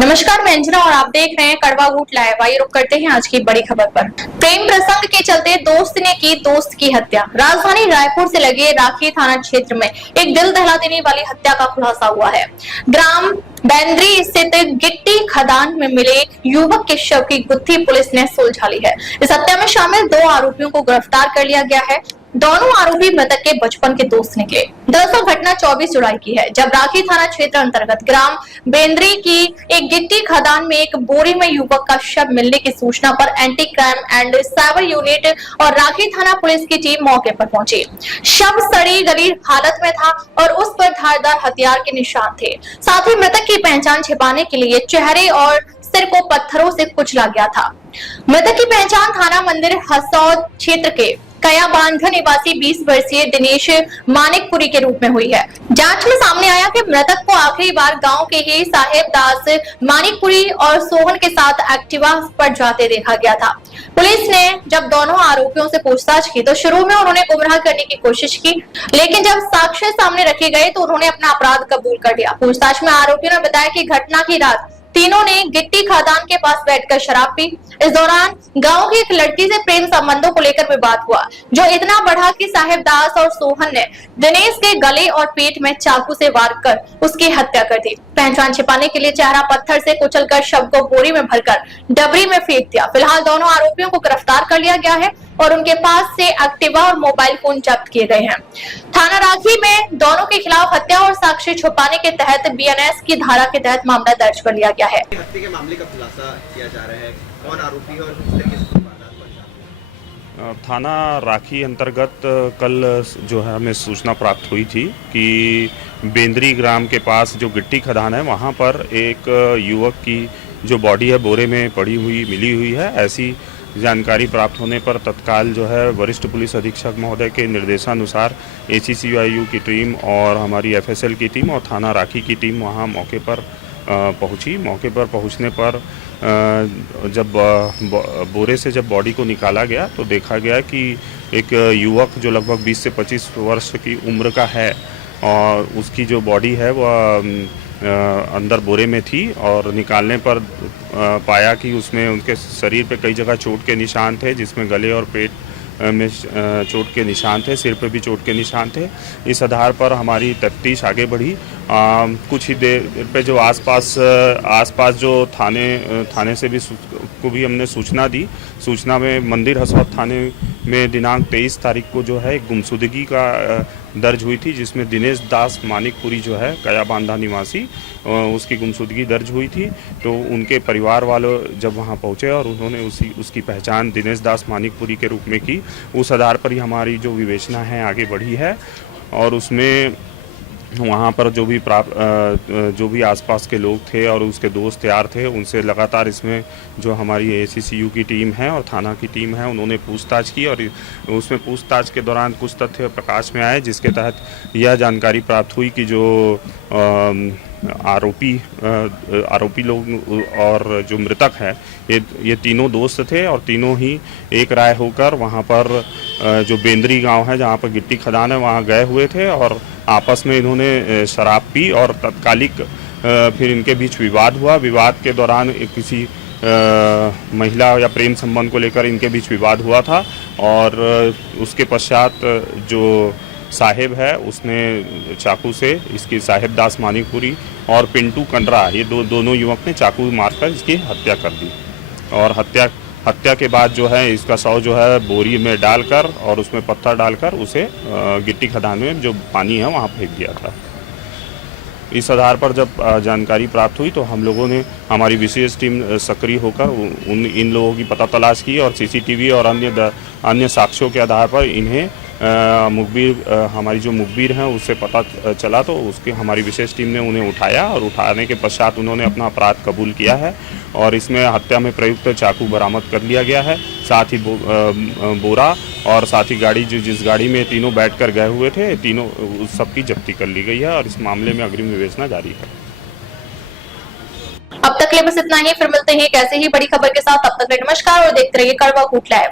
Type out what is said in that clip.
नमस्कार, मैं अंजना और आप देख रहे हैं कड़वा घूट लाइव। आइए रुक करते हैं आज की बड़ी खबर पर। प्रेम प्रसंग के चलते दोस्त ने की दोस्त की हत्या। राजधानी रायपुर से लगे राखी थाना क्षेत्र में एक दिल दहला देने वाली हत्या का खुलासा हुआ है। ग्राम बेंद्री स्थित गिट्टी खदान में मिले युवक के शव की गुत्थी पुलिस ने सुलझा ली है। इस हत्या में शामिल 2 आरोपियों को गिरफ्तार कर लिया गया है। दोनों आरोपी मृतक के बचपन के दोस्त निकले। दरअसल घटना 24 जुलाई की है, जब राखी थाना क्षेत्र अंतर्गत ग्राम बेंद्री की एक गिट्टी खदान में एक बोरी में युवक का शव मिलने की सूचना पर anti crime and cyber unit और राखी थाना पुलिस की टीम मौके पर पहुंची। शव सड़ी गली हालत में था और उस पर धारदार हथियार के निशान थे। साथ ही मृतक की पहचान छिपाने के लिए चेहरे और सिर को पत्थरों से कुचला गया था। मृतक की पहचान थाना मंदिर हसौद क्षेत्र के कया बांधा निवासी 20 वर्षीय दिनेश मानिकपुरी के रूप में हुई है। जांच में सामने आया कि मृतक को आखिरी बार गांव के ही साहेब दास मानिकपुरी और सोहन के साथ एक्टिवा पर जाते देखा गया था। पुलिस ने जब दोनों आरोपियों से पूछताछ की तो शुरू में उन्होंने गुमराह करने की कोशिश की, लेकिन जब साक्ष्य सामने रखे गए तो उन्होंने अपना अपराध कबूल कर लिया। पूछताछ में आरोपियों ने बताया कि घटना की रात तीनों ने गिट्टी खदान के पास बैठकर शराब पी। इस दौरान गांव की एक लड़की से प्रेम संबंधों को लेकर विवाद हुआ, जो इतना बढ़ा कि साहेब दास और सोहन ने दिनेश के गले और पेट में चाकू से वार कर उसकी हत्या कर दी। पहचान छिपाने के लिए चेहरा पत्थर से कुचलकर शव को बोरी में भरकर डबरी में फेंक दिया। फिलहाल दोनों आरोपियों को गिरफ्तार कर लिया गया है और उनके पास से एक्टिवा और मोबाइल फोन जब्त किए गए हैं। थाना राखी में दोनों के खिलाफ हत्या और साक्ष्य छुपाने के तहत बीएनएस की धारा के तहत मामला दर्ज कर लिया गया है। हत्या के मामले का खुलासा किया जा रहा है, कौन आरोपी है और किस तरीके से वारदात हुआ? थाना राखी अंतर्गत कल जो है हमें सूचना प्राप्त हुई थी कि बेंद्री ग्राम के पास जो गिट्टी खदान है वहाँ पर एक युवक की जो बॉडी है बोरे में पड़ी हुई मिली हुई है। ऐसी जानकारी प्राप्त होने पर तत्काल जो है वरिष्ठ पुलिस अधीक्षक महोदय के निर्देशानुसार ACCIU की टीम और हमारी FSL की टीम और थाना राखी की टीम वहाँ मौके पर पहुंची। मौके पर पहुंचने पर जब बोरे से जब बॉडी को निकाला गया तो देखा गया कि एक युवक जो लगभग 20 से 25 वर्ष की उम्र का है और उसकी जो बॉडी है वह अंदर बोरे में थी और निकालने पर पाया कि उसमें उनके शरीर पे कई जगह चोट के निशान थे, जिसमें गले और पेट में चोट के निशान थे, सिर पे भी चोट के निशान थे। इस आधार पर हमारी तफ्तीश आगे बढ़ी। कुछ ही देर पे जो आसपास जो थाने से भी को भी हमने सूचना दी। सूचना में मंदिर हसौद थाने में दिनांक 23 तारीख को जो है गुमशुदगी का दर्ज हुई थी, जिसमें दिनेश दास मानिकपुरी जो है कया बांधा निवासी उसकी गुमशुदगी दर्ज हुई थी। तो उनके परिवार वालों जब वहां पहुंचे और उन्होंने उसकी पहचान दिनेश दास मानिकपुरी के रूप में की, उस आधार पर ही हमारी जो विवेचना है आगे बढ़ी है और उसमें वहाँ पर जो भी आसपास के लोग थे और उसके दोस्त यार थे उनसे लगातार इसमें जो हमारी ACCU की टीम है और थाना की टीम है उन्होंने पूछताछ की और उसमें पूछताछ के दौरान कुछ तथ्य प्रकाश में आए, जिसके तहत यह जानकारी प्राप्त हुई कि जो आरोपी लोग और जो मृतक है ये तीनों दोस्त थे और तीनों ही एक राय होकर वहाँ पर जो बेंद्री गांव है जहाँ पर गिट्टी खदान है वहाँ गए हुए थे और आपस में इन्होंने शराब पी और तत्कालिक फिर इनके बीच विवाद हुआ। विवाद के दौरान किसी महिला या प्रेम संबंध को लेकर इनके बीच विवाद हुआ था और उसके पश्चात जो साहेब है उसने चाकू से इसकी साहेब दास मानिकपुरी और पिंटू कंडरा ये दोनों युवक ने चाकू मारकर इसकी हत्या कर दी और हत्या के बाद जो है इसका शव जो है बोरी में डालकर और उसमें पत्थर डालकर उसे गिट्टी खदान में जो पानी है वहाँ फेंक दिया था। इस आधार पर जब जानकारी प्राप्त हुई तो हम लोगों ने हमारी विशेष टीम सक्रिय होकर इन लोगों की पता तलाश की और CCTV और अन्य साक्ष्यों के आधार पर इन्हें हमारी जो मुखबिर हैं उससे पता चला तो उसके हमारी विशेष टीम ने उन्हें उठाया और उठाने के पश्चात उन्होंने अपना अपराध कबूल किया है और इसमें हत्या में प्रयुक्त चाकू बरामद कर लिया गया है। साथ ही बोरा और साथ ही गाड़ी जिस गाड़ी में तीनों बैठकर गए हुए थे तीनों उस सब की जब्ती कर ली गई है और इस मामले में अग्रिम विवेचना जारी है। अब तक के लिए बस इतना ही, फिर मिलते हैं एक ऐसे ही बड़ी खबर के साथ। तब तक नमस्कार और देखते रहिए कड़वा घूट लाइव।